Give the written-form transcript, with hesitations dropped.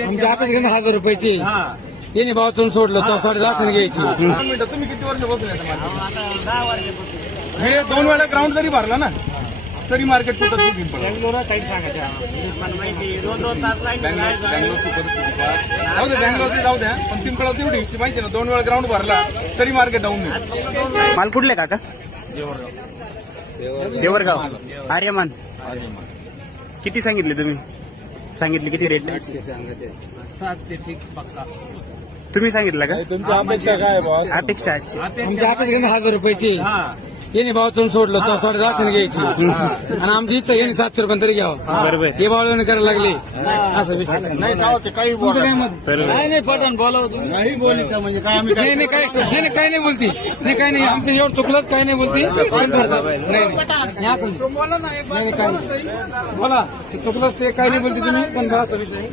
आमच्या अपेक्षा 1000 रुपयाची येणे भावातून सोडलं तर 10.5 घ्यायची. तुम्ही किती वर्ष बघूया 10 वर्ष 2 वेळा ग्राउंड जरी भरला ना तरी मार्केट कुठं बँगलोर काही सांगायचं बँगलोरची जाऊ द्या पण पिंपळा तेवढी माहिती ना 2 वेळा ग्राउंड भरला तरी मार्केट डाऊन नाही. माल कुठले काका? देवरगाव आर्यमान. किती सांगितले तुम्ही? सांगितले किती रेट? 700 फिक्स पक्का. तुम्ही सांगितलं का? तुमची अपेक्षा काय बॉस? अपेक्षा आमच्या अपेक्षा 1000 रुपयाची येणे भावातून सोडलं तर 10.5 घ्यायची. आणि आमची इच्छा येणे 700 रुपये तरी घ्यावं. बरोबर. हे भाव करायला लागले असं विषय नाही काही नाही पटण बोलावं नाही बोलली का म्हणजे काय आम्ही नाही काही नाही बोलती. नाही काही नाही आमचं एवढं चुकलंच काही नाही बोलती. नाही बोला चुकलंच ते काही नाही बोलती तुम्ही पण असं विषय